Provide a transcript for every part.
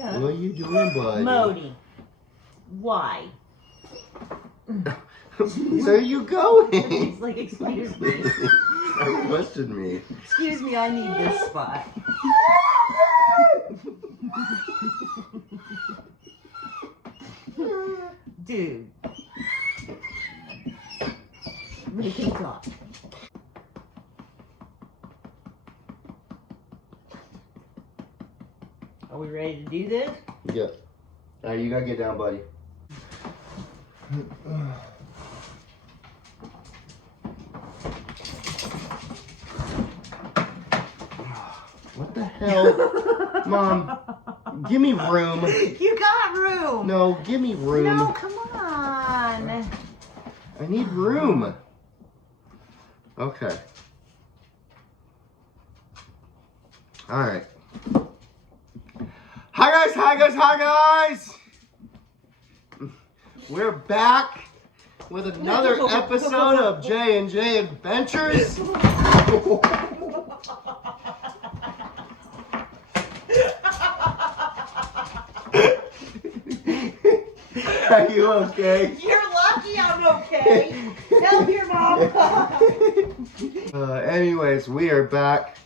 Yeah. What are you doing, buddy? Modi. Why? Where are you going? He's like, excuse me. Don't question me. Excuse me, I need this spot. Dude. Make him talk. Are we ready to do this? Yeah. Alright, you gotta get down, buddy. What the hell? Mom, give me room. You got room. No, give me room. No, come on. I need room. Okay. Alright. Hi guys! We're back with another episode of J&J Adventures. Are you okay? You're lucky I'm okay. Tell your mom. Anyways, we are back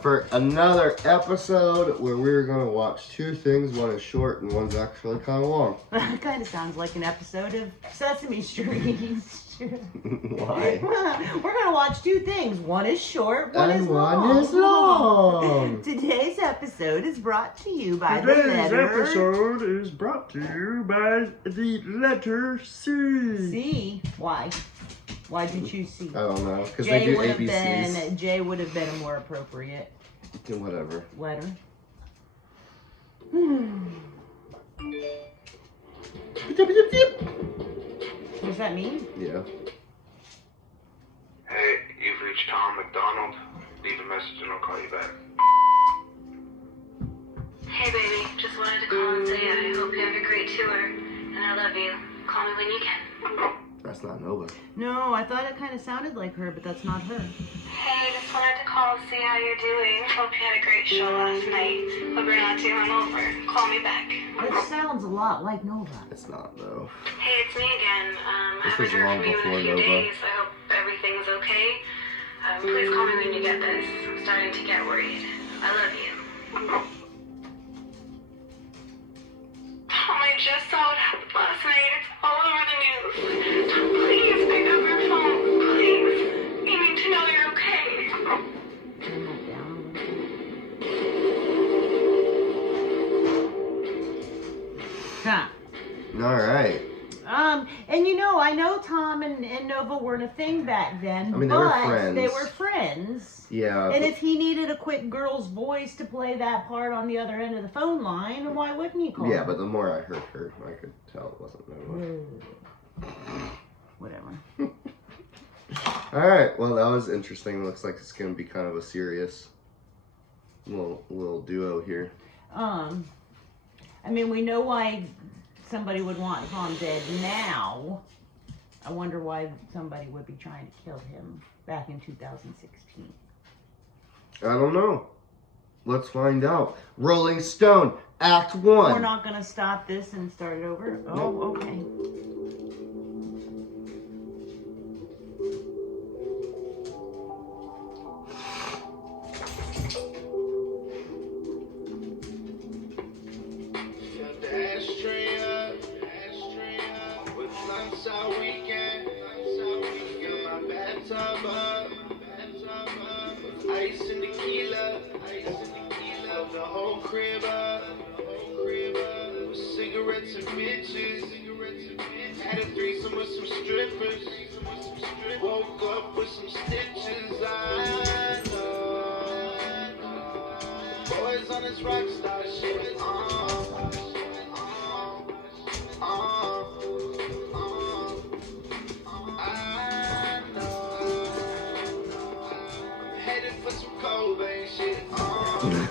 for another episode where we're going to watch two things. One is short and one's actually kind of long. It kind of sounds like an episode of Sesame Street. Why? We're going to watch two things. One is short, one And is one long. is long. Today's episode is brought to you by the Today's letter episode is brought to you by the letter C. C. Why? Why did you choose C? I don't know, because they do ABCs. J would have been a more appropriate Whatever. letter. What does that mean? Yeah. Hey, you've reached Tom McDonald. Leave a message and I'll call you back. Hey baby, just wanted to call and say I hope you have a great tour, and I love you. Call me when you can. That's not Nova. No, I thought it kind of sounded like her, but that's not her. Hey, just wanted to call and see how you're doing. Hope you had a great show last night. Hope you're not too hungover. Call me back. It sounds a lot like Nova. It's not, though. Hey, it's me again. I This haven't was heard long from you in before a few Nova. days. I hope everything's okay. Please call me when you get this. I'm starting to get worried. I love you. Tom, I just saw what happened last night. It's all over the news. Tom, please pick up your phone. Please. You need to know you're okay. Turn that down a little. Huh. Alright. And you know, I know Tom and Nova weren't a thing back then, I mean, they but were friends. they were friends. Yeah. And but- if he needed a quick girl's voice to play that part on the other end of the phone line, why wouldn't he call Yeah, her? but the more I heard her, I could tell it wasn't Nova. Whatever. Alright, well, that was interesting. It looks like it's going to be kind of a serious little duo here. I mean, we know why somebody would want Tom dead now. I wonder why somebody would be trying to kill him back in 2016. I don't know. Let's find out. Rolling Stone, Act 1. We're not going to stop this and start it over? Oh, okay. Ice and tequila, the whole crib up, with cigarettes and bitches. Had a threesome with some strippers. Woke up with some stitches. I know. Boys on this rock star shit.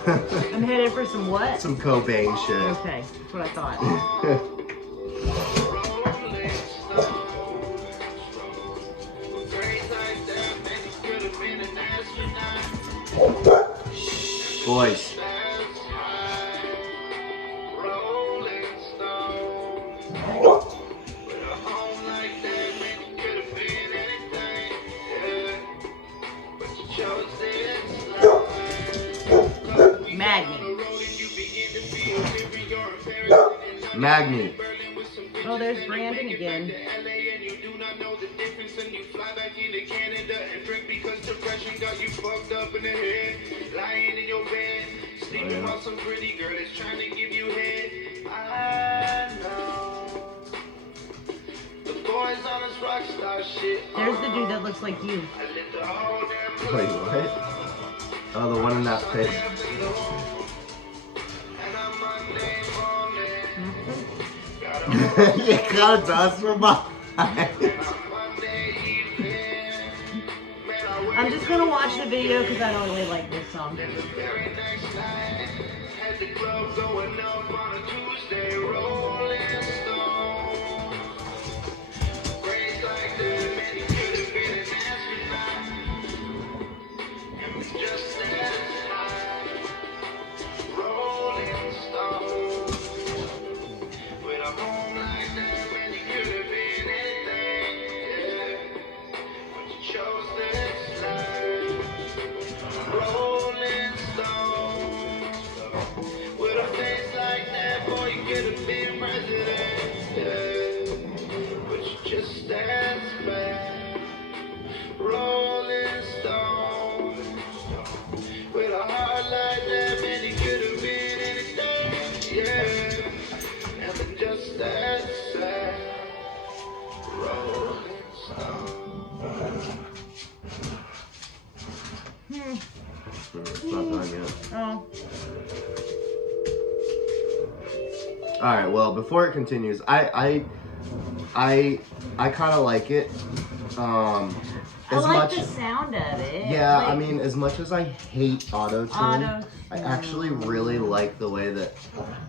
I'm headed for some what? Some Cobain shit. Okay, that's what I thought. Boys. Magni. Oh, there's Brandon again. LA and you do not know the difference, and you fly back into Canada and drink because depression got you fucked up in the head. Lying in your bed, sleeping while some pretty girl is trying to give you head. I know the boys on this rock star shit. There's the dude that looks like you. I lived the whole damn Wait, what? Oh, the one in that pit. and I'm Monday morning. You got us from behind. I'm just gonna watch the video because I don't really like this song. Very next night, had the club going up on a Tuesday, Rolling Stone. Braids like that, man, you could have been an astronaut. And we just said Rolling Stone. With a home like that, man, you could have been anything, yeah. But you chose this life. Rolling Stone. With a face like that, boy, you could have been president, yeah. But you just as bad. Rolling Stone. With a heart like that, man, you could have been anything, yeah. Never just as sad. Rolling Stone. It's not done yet. Oh, All right. Well, before it continues, I kind of like it. I As like much, the sound of it. yeah. Like, I mean, as much as I hate auto tune, I Auto-tune. actually really like the way that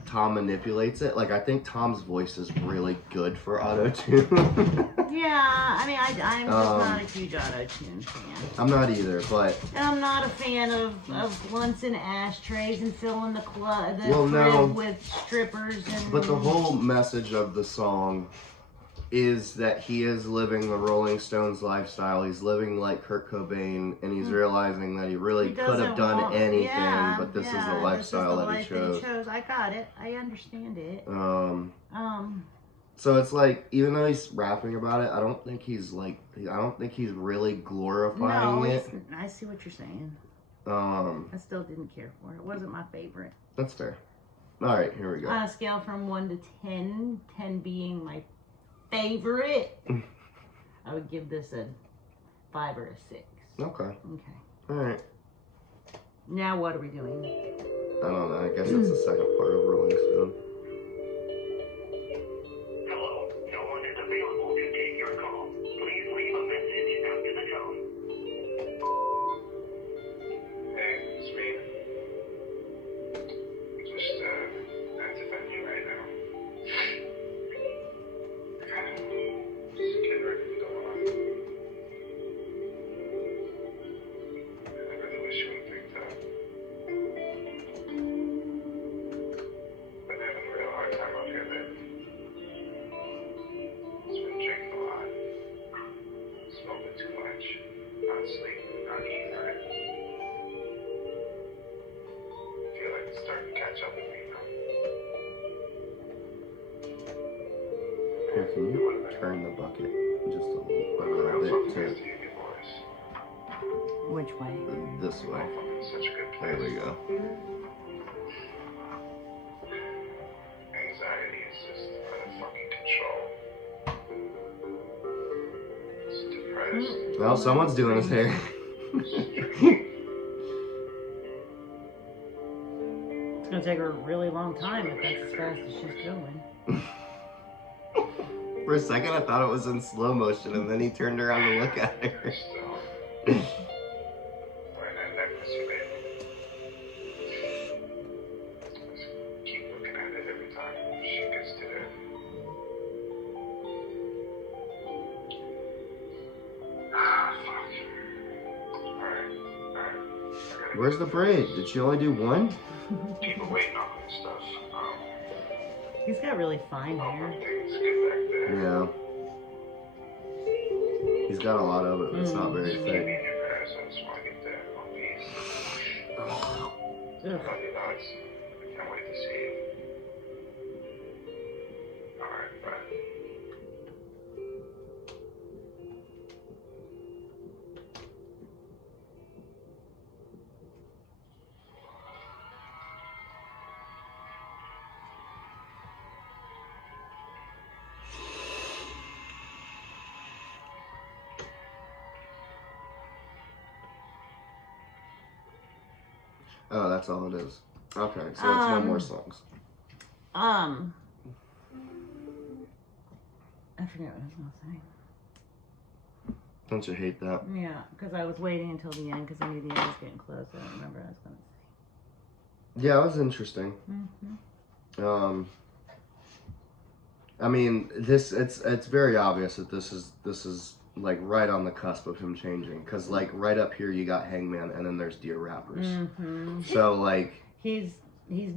Tom manipulates it. Like, I think Tom's voice is really good for auto tune. yeah. I mean, I'm just not a huge auto-tune fan. I'm not either, but And I'm not a fan of blunts and ashtrays and filling the club, the Well, crib no. with strippers and. the whole message of the song is that he is living the Rolling Stones lifestyle. He's living like Kurt Cobain, and he's realizing that he really He could doesn't have done want- anything, yeah, but this is yeah, the lifestyle this is the that he life chose. I got it. I understand it. Um, so it's like, even though he's rapping about it, I don't think he's really glorifying No, it. I see what you're saying. I still didn't care for it. It wasn't my favorite. That's fair. All right, here we go. On a scale from 1 to 10, 10 being my favorite, I would give this a 5 or a 6. Okay. Okay. All right. Now what are we doing? I don't know. I guess it's the second part of Rolling Stone. Hello, no one is available to take your call. Please leave a message after the tone. Hey, it's me. Just, at the venue right now. Just getting ready to go on. I really wish you would pick up. Been having a real hard time out here lately. Just been drinking a lot. Smoking too much. Not sleeping, not eating right. I feel like it's starting to catch up with me now. Here, can you turn the bucket just a I'm little fucking bit pissed to at you boys. Which way? this way? Motherfucking such a good place. There we go. Anxiety is just out of fucking control. Just depressed. Well, someone's doing his hair. It's gonna take her a really long time if that's as fast as she's going. For a second, I thought it was in slow motion, and then he turned around to look at her. Still. Wearing that necklace you made. Just keep looking at it every time she gets to there. Ah, fuck. Alright. I gotta Where's the braid? Did she only do one? people waiting on this stuff. He's got really fine Hope hair. everything's good back there. Yeah. He's got a lot of it, but it's not very Keep me thick. in your prayers. I just want to get there in one piece. Ugh. Love you, dogs. I can't wait to see you. Oh, that's all it is. Okay, so it's no more songs. I forget what I was gonna say. Don't you hate that? Yeah, because I was waiting until the end because I knew the end was getting close. I don't remember what I was gonna say. Yeah, it was interesting. I mean, it's very obvious that this is like right on the cusp of him changing, because like right up here you got Hangman, and then there's Dear Rappers. So like He's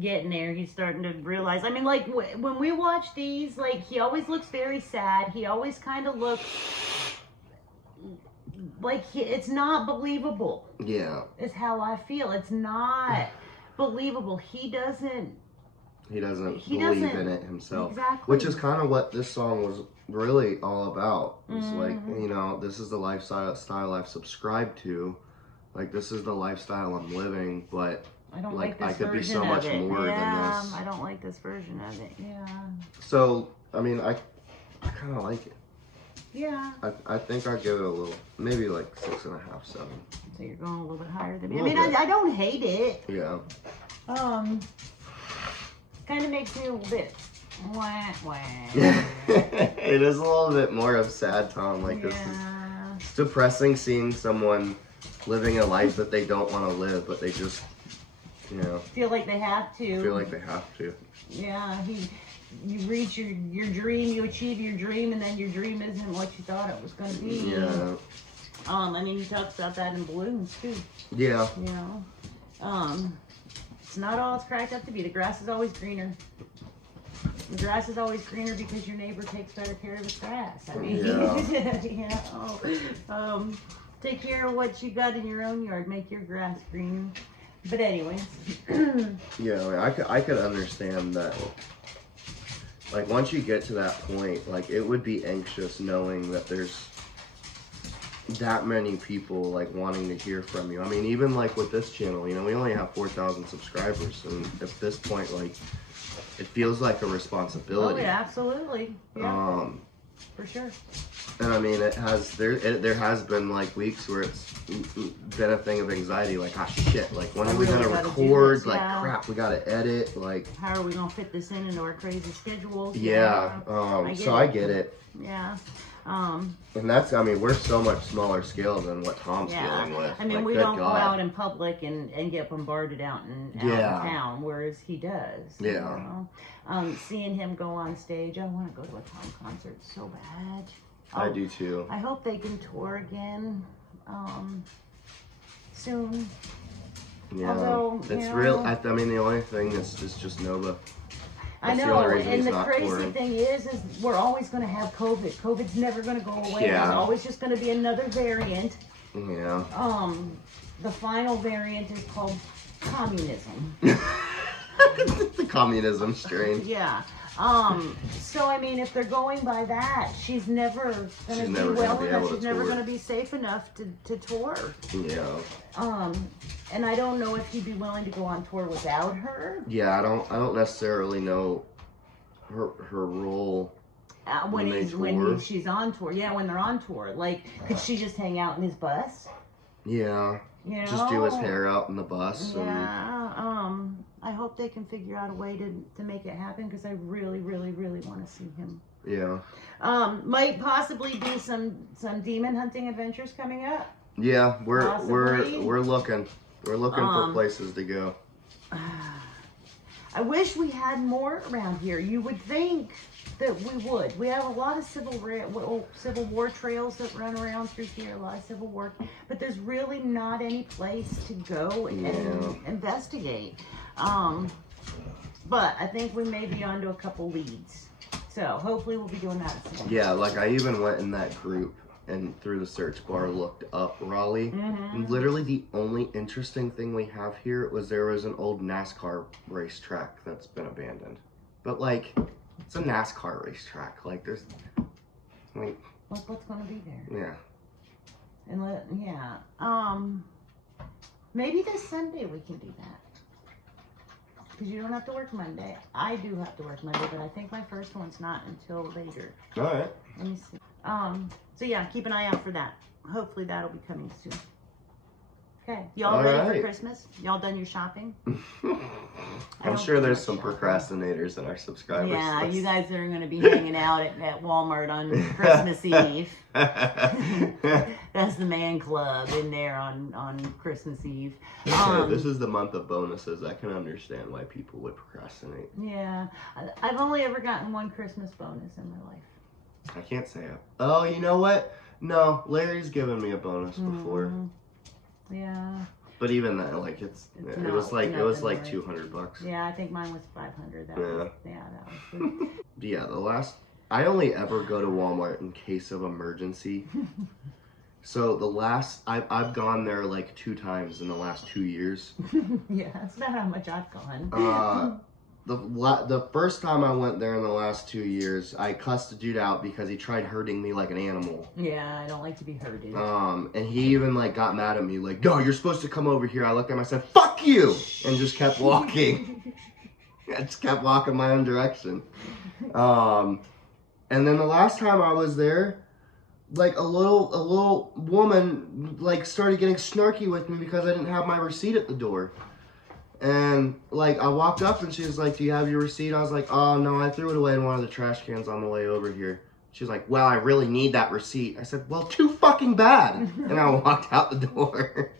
getting there. He's starting to realize. I mean, like when we watch these, like he always looks very sad. He always kind of looks like it's not believable. yeah, Is how I feel. It's not believable. He doesn't believe in it himself. Exactly. Which is kind of what this song was really all about. It's like, you know, this is the lifestyle I've subscribed to. Like, this is the lifestyle I'm living, but I don't like, like this I could be version so much of it. more than Yeah, this. I don't like this version of it. Yeah. So, I mean, I kind of like it. Yeah. I think I'd give it a little, maybe like 6.5, 7. So you're going a little bit higher than me. I A mean, little bit. I don't hate it. Yeah. Kind of makes me a little bit wah, wah. It is a little bit more of sad Tom. Like, this is Yeah. it's depressing seeing someone living a life that they don't want to live, but they just, you know, Feel like they have to. feel like they have to. Yeah. You reach your dream, you achieve your dream, and then your dream isn't what you thought it was going to be. Yeah. I mean, he talks about that in Balloons too. Yeah. You know. It's not all it's cracked up to be. The grass is always greener. The grass is always greener because your neighbor takes better care of his grass. I mean, take care of what you got in your own yard. Make your grass greener. But anyways. Yeah, I mean, I could understand that. Like, once you get to that point, like, it would be anxious knowing that there's that many people, like, wanting to hear from you. I mean, even, like, with this channel, you know, we only have 4,000 subscribers, and at this point, like, it feels like a Oh, responsibility. yeah, absolutely. Yeah, for sure. And I mean, there has been like weeks where it's been a thing of anxiety, like, ah, shit, like, when are we really gonna gotta do record? this, Like, yeah. crap, we gotta edit, like, How are we going to fit this into our crazy schedules? yeah. So I get it. Yeah. And that's, I mean, we're so much smaller scale than what Tom's dealing with. I mean, like, we good don't go God. out in public and get bombarded out in town, whereas he does. Yeah. You know? Seeing him go on stage, I want to go to a Tom concert so bad. I do too. I hope they can tour again soon. Yeah. Although, It's you real. know- I mean, the only thing is just Nova. I That's the know, only reason and he's the not crazy touring. thing is we're always going to have COVID. COVID's never going to go away. Yeah. There's always just going to be another variant. Yeah. The final variant is called communism. The communism strain. Yeah. So I mean, if they're going by that, she's never gonna be never well gonna be enough. able to She's never tour. gonna be safe enough to tour. Yeah. And I don't know if he'd be willing to go on tour without her. Yeah, I don't necessarily know her role. When they tour? She's on tour. Yeah, when they're on tour. Like, could she just hang out in his bus? Yeah. You know? Just do his hair out in the bus. And, Yeah. I hope they can figure out a way to make it happen because I really, really, really want to see him. yeah. Might possibly do some demon hunting adventures coming up. Yeah, we're Possibly. looking. We're looking for places to go. I wish we had more around here. You would think that we would. We have a lot of Civil War trails that run around through here, a lot of Civil War, but there's really not any place to go and investigate. But I think we may be onto a couple leads. So hopefully we'll be doing that soon. Yeah, like I even went in that group and through the search bar looked up Raleigh. And literally the only interesting thing we have here was there was an old NASCAR racetrack that's been abandoned. But like, it's a NASCAR racetrack. Like there's, like, What's going to be there? yeah. And maybe this Sunday we can do that. Because you don't have to work Monday. I do have to work Monday, but I think my first one's not until later. All right. Let me see. So yeah, keep an eye out for that. Hopefully that'll be coming soon. Okay. Y'all All ready for right. Christmas? Y'all done your shopping? I'm don't sure do there's much some shopping. procrastinators in our subscribers. Yeah, you guys are going to be hanging out at Walmart on Christmas Eve. That's the man club in there on Christmas Eve. This is the month of bonuses. I can understand why people would procrastinate. Yeah. I've only ever gotten one Christmas bonus in my life. I can't say it. Oh, you know what? No, Larry's given me a bonus before. Mhm. Yeah. But even then, like it was like nothing like like- $200. Yeah, I think mine was 500. That Yeah. was good. Yeah, I only ever go to Walmart in case of emergency. So I've gone there like 2 times in the last 2 years. Yeah, that's about how much I've gone. The first time I went there in the last 2 years, I cussed a dude out because he tried hurting me like an animal. Yeah, I don't like to be hurted. And he even like got mad at me, like, no, you're supposed to come over here. I looked at him, I said, fuck you, and just kept walking. I just kept walking my own direction. And then the last time I was there, like a little woman like started getting snarky with me because I didn't have my receipt at the door. And like I walked up and she was like, do you have your receipt? I was like, oh no, I threw it away in one of the trash cans on the way over here. She's like, well, I really need that receipt. I said, well, too fucking bad. And I walked out the door.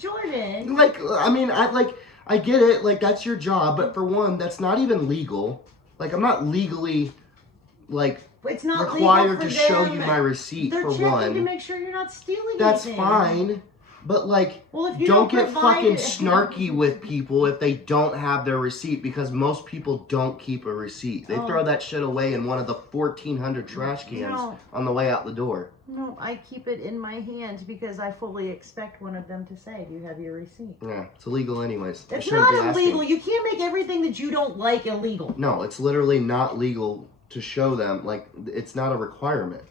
Jordan. Like, I mean, I get it. Like, that's your job. But for one, that's not even legal. Like, I'm not legally, like, It's not required legal to for show them. you my receipt, They're for checking one. to make sure you're not stealing That's anything. fine. But, like, Well, if you don't get provide fucking it- snarky with people if they don't have their receipt, because most people don't keep a receipt. They Oh. throw that shit away in one of the 1,400 trash cans No. on the way out the door. No, I keep it in my hand because I fully expect one of them to say, do you have your receipt? Yeah, it's illegal anyways. I It's shouldn't be not asking. illegal. You can't make everything that you don't like illegal. No, it's literally not legal to show them. Like, it's not a requirement.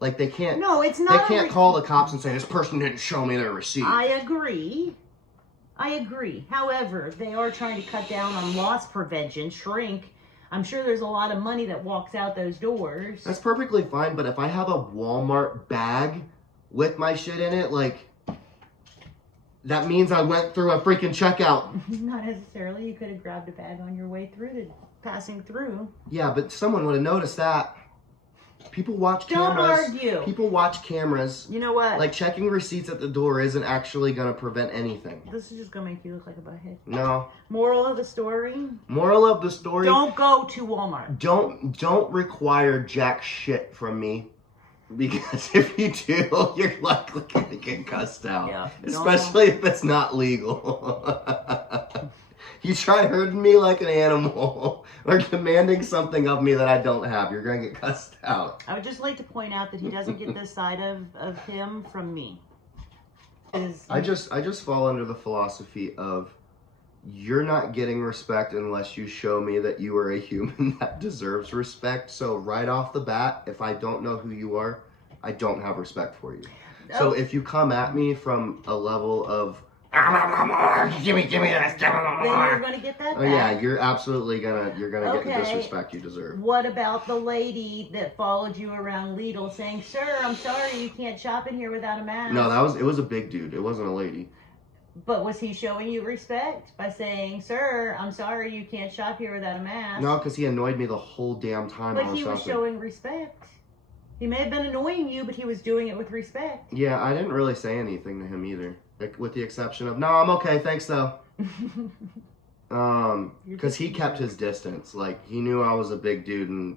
Like, they can't. No, it's They not. can't call the cops and say this person didn't show me their receipt. I agree. However, they are trying to cut down on loss prevention, shrink. I'm sure there's a lot of money that walks out those doors. That's perfectly fine, but if I have a Walmart bag with my shit in it, like, that means I went through a freaking checkout. Not necessarily. You could have grabbed a bag on your way through, passing through. Yeah, but someone would have noticed that. People watch Don't cameras. argue. People watch cameras. You know what? Like, checking receipts at the door isn't actually going to prevent anything. This is just gonna make you look like a butthead. No. Moral of the story: Moral of the story: don't go to Walmart. don't require jack shit from me, because if you do, you're likely gonna get cussed out. Yeah. Especially if it's not legal. You try hurting me like an animal or demanding something of me that I don't have, you're gonna get cussed out. I would just like to point out that he doesn't get this side of him from me. I just fall under the philosophy of you're not getting respect unless you show me that you are a human that deserves respect. So right off the bat, if I don't know who you are, I don't have respect for you. So if you come at me from a level of give me this, then you're gonna get that back. oh yeah, you're absolutely gonna get the Okay. disrespect you deserve. What about the lady that followed you around Lidl saying, "Sir, I'm sorry, you can't shop in here without a mask"? No, it was a big dude. It wasn't a lady. But was he showing you respect by saying, "Sir, I'm sorry, you can't shop here without a mask"? No, because he annoyed me the whole damn time I But was he was shopping. showing respect. He may have been annoying you, but he was doing it with respect. Yeah, I didn't really say anything to him either, like, with the exception of, no, I'm okay, thanks though. Because he kept his distance. Like, he knew I was a big dude, and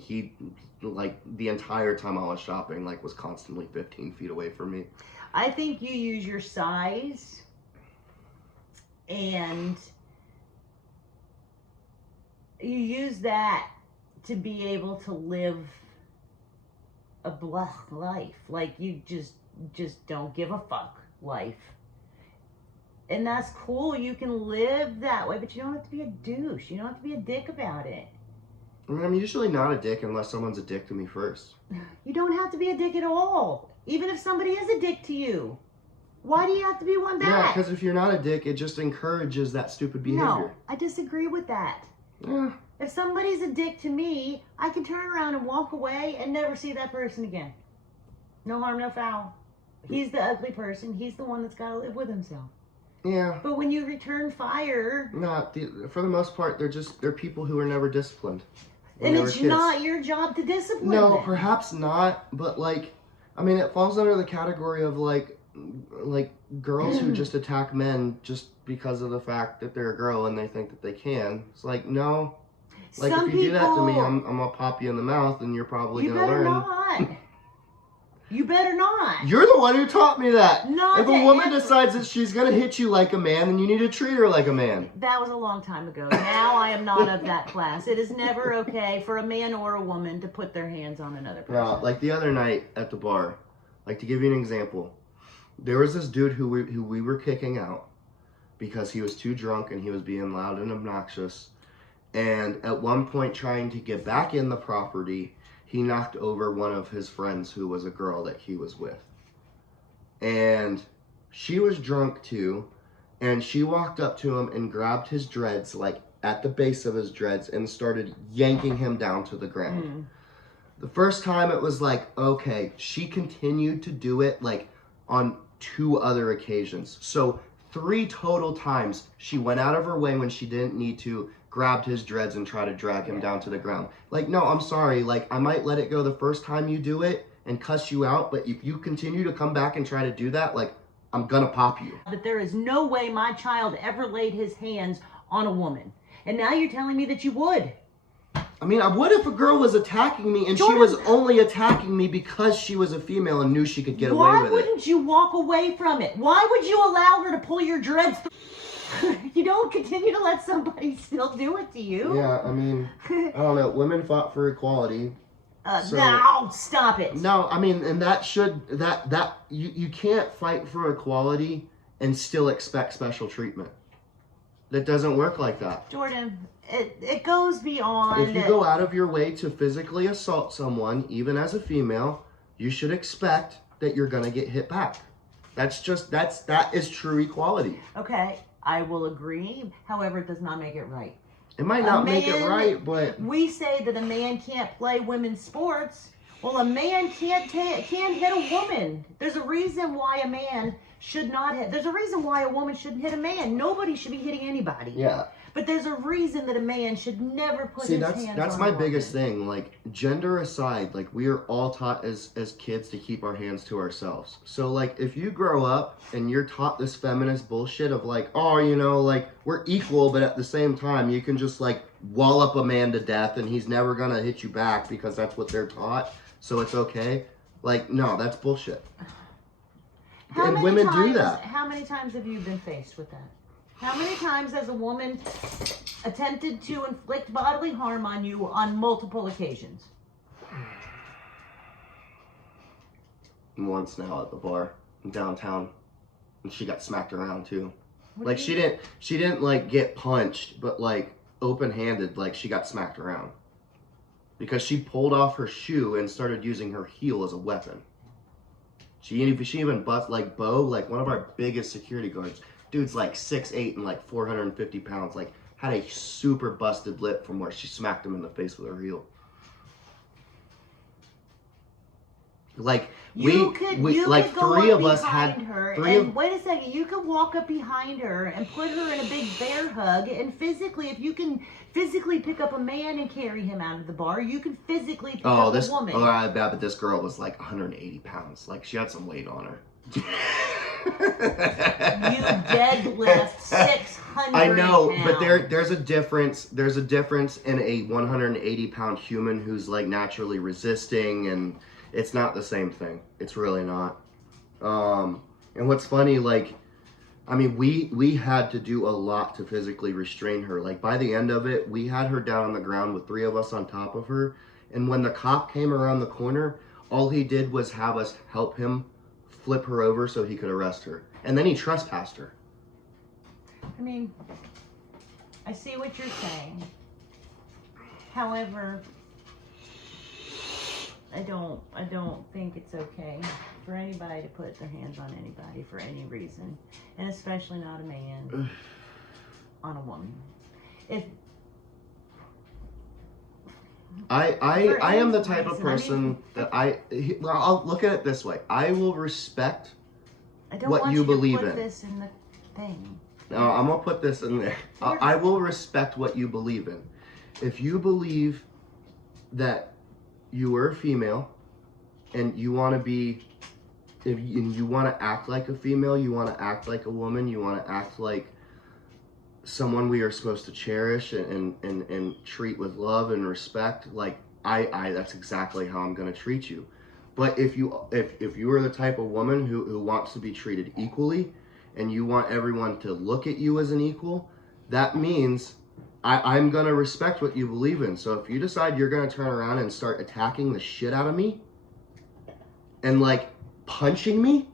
he, like, the entire time I was shopping, like, was constantly 15 feet away from me. I think you use your size and you use that to be able to live a blah life. Like, you just don't give a fuck life. And that's cool. You can live that way, but you don't have to be a douche. You don't have to be a dick about it. I mean, I'm usually not a dick unless someone's a dick to me first. You don't have to be a dick at all. Even if somebody is a dick to you. Why do you have to be one Yeah, back? because if you're not a dick, it just encourages that stupid behavior. No, I disagree with that. Yeah. If somebody's a dick to me, I can turn around and walk away and never see that person again. No harm, no foul. He's the ugly person. He's the one that's got to live with himself. Yeah. But when you return fire, For the most part, they're people who are never disciplined. when and they were it's kids. not your job to discipline No, them. perhaps not, but like, I mean, it falls under the category of like girls who just attack men just because of the fact that they're a girl and they think that they can. It's like, no, like Some if you do that to me, people- I'm gonna pop you in the mouth and you're probably You gonna better learn. not. You better not. You're the one who taught me that. Not If a to woman ever- decides that she's gonna hit you like a man, then you need to treat her like a man. That was a long time ago. Now I am not of that class. It is never okay for a man or a woman to put their hands on another person. No, like the other night at the bar, like to give you an example, there was this dude who we were kicking out because he was too drunk and he was being loud and obnoxious. And at one point, trying to get back in the property, he knocked over one of his friends who was a girl that he was with. And she was drunk too, and she walked up to him and grabbed his dreads, like at the base of his dreads, and started yanking him down to the ground. Mm. The first time it was like, okay. She continued to do it like on 2 other occasions. So 3 total times she went out of her way when she didn't need to, grabbed his dreads and tried to drag him down to the ground. Like, no, I'm sorry. Like, I might let it go the first time you do it and cuss you out, but if you continue to come back and try to do that, like, I'm gonna pop you. But there is no way my child ever laid his hands on a woman. And now you're telling me that you would. I mean, I would if a girl was attacking me and Jordan- she was only attacking me because she was a female and knew she could get away Why with it. wouldn't you walk away from it? Why would you allow her to pull your dreads through? You don't continue to let somebody still do it to you. Yeah, I mean, I don't know. Women fought for equality. So- No, stop it. No, I mean, and that should, you can't fight for equality and still expect special treatment. That doesn't work like that. Jordan, it goes beyond. If you go out of your way to physically assault someone, even as a female, you should expect that you're gonna get hit back. That is true equality. Okay, I will agree. However, it does not make it right. It might not make it man- right, but We say that a man can't play women's sports. Well, a man can't hit a woman. There's a reason why a man should not hit. There's a reason why a woman shouldn't hit a man. Nobody should be hitting anybody. yeah. But there's a reason that a man should never put See, his that's hands that's on my a biggest woman. thing. Like, gender aside, like we are all taught as kids to keep our hands to ourselves. So like if you grow up and you're taught this feminist bullshit of like, oh, you know, like we're equal, but at the same time you can just like wallop a man to death and he's never gonna hit you back because that's what they're taught, so it's okay. Like, no, that's bullshit. How And many women do times- that. How many times have you been faced with that? How many times has a woman attempted to inflict bodily harm on you on multiple occasions? Once now at the bar in downtown, and she got smacked around too. What Like do you- she didn't like get punched, but like open-handed, like she got smacked around because she pulled off her shoe and started using her heel as a weapon. She even bust like Bo, like one of our biggest security guards. Dude's like 6'8" and like 450 pounds. Like had a super busted lip from where she smacked him in the face with her heel. Like You could like go 3 up of us behind had her 3 and of wait a second. You could walk up behind her and put her in a big bear hug, and physically, if you can physically pick up a man and carry him out of the bar, you can physically pick up a woman. I bet, but this girl was like 180 pounds. Like she had some weight on her. You deadlift 600 I know, pounds. but there's a difference. There's a difference in a 180 pound human who's like naturally resisting, and it's not the same thing. It's really not. And what's funny, like, I mean, we had to do a lot to physically restrain her. Like by the end of it, we had her down on the ground with 3 of us on top of her. And when the cop came around the corner, all he did was have us help him flip her over so he could arrest her. And then he trespassed her. I mean, I see what you're saying. However, I don't think it's okay for anybody to put their hands on anybody for any reason, and especially not a man on a woman. I am the type of reason. I mean- person that well, I'll look at it this way. I will respect. I don't What want you you to believe put in. this in the thing. No, I'm gonna put this in there. I will respect what you believe in. If you believe that you are a female and you want to be, and you want to act like a female, you want to act like a woman, you want to act like someone we are supposed to cherish and treat with love and respect, like I that's exactly how I'm gonna treat you. But if you are the type of woman who wants to be treated equally and you want everyone to look at you as an equal, that means I'm gonna respect what you believe in. So if you decide you're gonna turn around and start attacking the shit out of me and like punching me,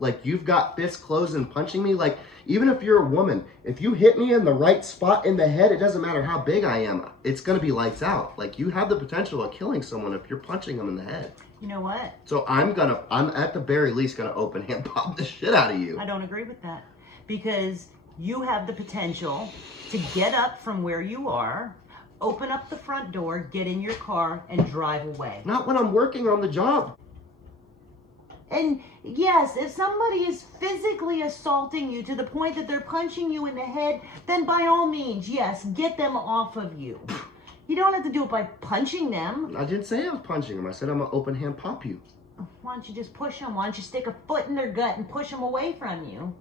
like you've got fists closed and punching me, like even if you're a woman, if you hit me in the right spot in the head, it doesn't matter how big I am, it's gonna be lights out. Like you have the potential of killing someone if you're punching them in the head. You know what? So I'm at the very least gonna open hand pop the shit out of you. I don't agree with that. Because you have the potential to get up from where you are, open up the front door, get in your car, and drive away. Not when I'm working on the job. And yes, if somebody is physically assaulting you to the point that they're punching you in the head, then by all means, yes, get them off of you. You don't have to do it by punching them. I didn't say I was punching them. I said I'm gonna open hand pop you. Why don't you just push them? Why don't you stick a foot in their gut and push them away from you?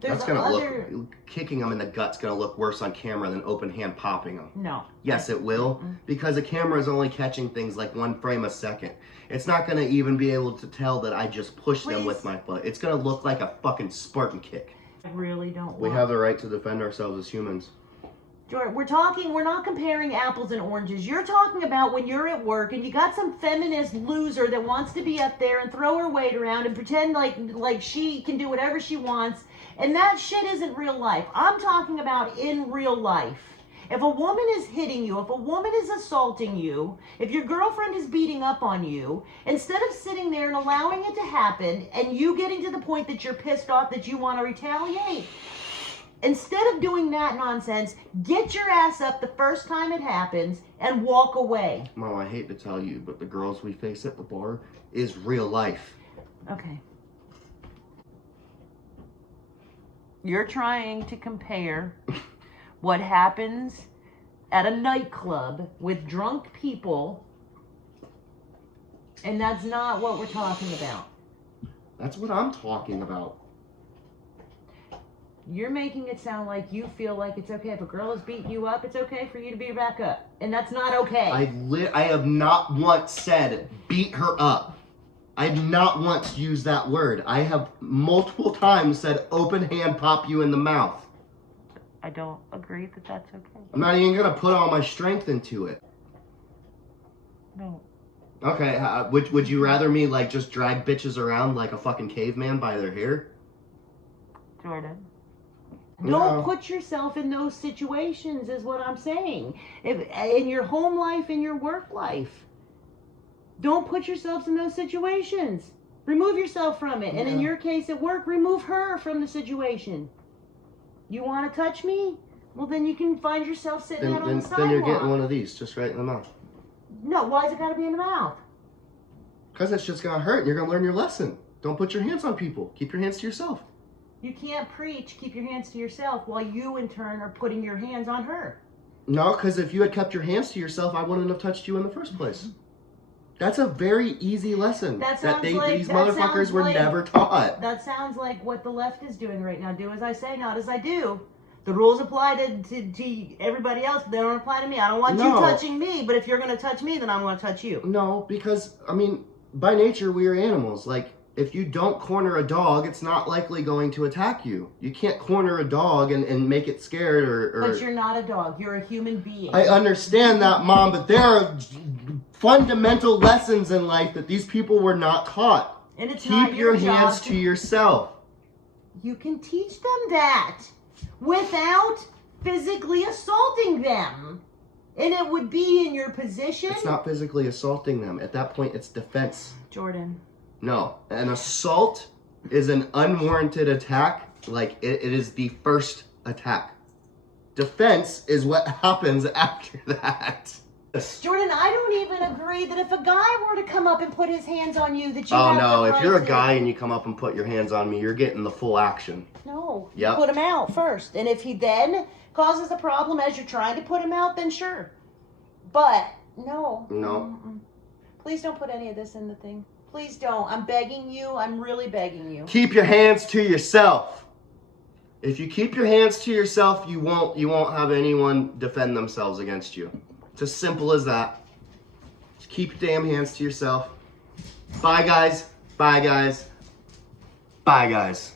There's That's gonna other... look, kicking them in the gut's gonna look worse on camera than open hand popping them. No. Yes, it will, because a camera is only catching things like 1 frame a second. It's not gonna even be able to tell that I just pushed them with Please. my foot. It's gonna look like a fucking Spartan kick. I really don't We want... have the right to defend ourselves as humans. Jordan, we're not comparing apples and oranges. You're talking about when you're at work and you got some feminist loser that wants to be up there and throw her weight around and pretend like she can do whatever she wants. And that shit isn't real life. I'm talking about in real life. If a woman is hitting you, if a woman is assaulting you, if your girlfriend is beating up on you, instead of sitting there and allowing it to happen and you getting to the point that you're pissed off that you want to retaliate, instead of doing that nonsense, get your ass up the first time it happens and walk away. Mom, I hate to tell you, but the girls we face at the bar is real life. Okay. You're trying to compare what happens at a nightclub with drunk people, and that's not what we're talking about. That's what I'm talking about. You're making it sound like you feel like it's okay if a girl is beating you up, it's okay for you to beat her back up. And that's not okay. I have not once said beat her up. I have not once used that word. I have multiple times said open hand pop you in the mouth. I don't agree that that's okay. I'm not even gonna put all my strength into it. No. Okay, would you rather me like just drag bitches around like a fucking caveman by their hair? Jordan. No. Don't put yourself in those situations is what I'm saying. If in your home life, in your work life. Don't put yourselves in those situations. Remove yourself from it. And in your case at work, remove her from the situation. You want to touch me? Well, then you can find yourself sitting out on the sidewalk. Then you're getting one of these just right in the mouth. No, why's it got to be in the mouth? Because that shit's gonna hurt and you're gonna learn your lesson. Don't put your hands on people. Keep your hands to yourself. You can't preach, keep your hands to yourself, while you in turn are putting your hands on her. No, because if you had kept your hands to yourself, I wouldn't have touched you in the first place. That's a very easy lesson That that sounds like- these that motherfuckers sounds were like- never taught. That sounds like what the left is doing right now. Do as I say, not as I do. The rules apply to everybody else, but they don't apply to me. I don't want you No. touching me, but if you're going to touch me, then I'm going to touch you. No, because, I mean, by nature, we are animals. Like, if you don't corner a dog, it's not likely going to attack you. You can't corner a dog and make it scared or... But you're not a dog. You're a human being. I understand that, Mom, but there are fundamental lessons in life that these people were not taught. And it's not Keep your your hands job to yourself. You can teach them that without physically assaulting them. And it would be in your position. It's not physically assaulting them. At that point, it's defense. Jordan. No, an assault is an unwarranted attack. Like, it is the first attack. Defense is what happens after that. Jordan, I don't even agree that if a guy were to come up and put his hands on you, that you Oh have no, the if right you're a to- guy and you come up and put your hands on me, you're getting the full action. No. Yep. Put him out first. And if he then causes a problem as you're trying to put him out, then sure. But no. No. Mm-mm. Please don't put any of this in the thing. Please don't. I'm begging you. I'm really begging you. Keep your hands to yourself. If you keep your hands to yourself, you won't have anyone defend themselves against you. It's as simple as that. Just keep your damn hands to yourself. Bye guys. Bye guys. Bye guys.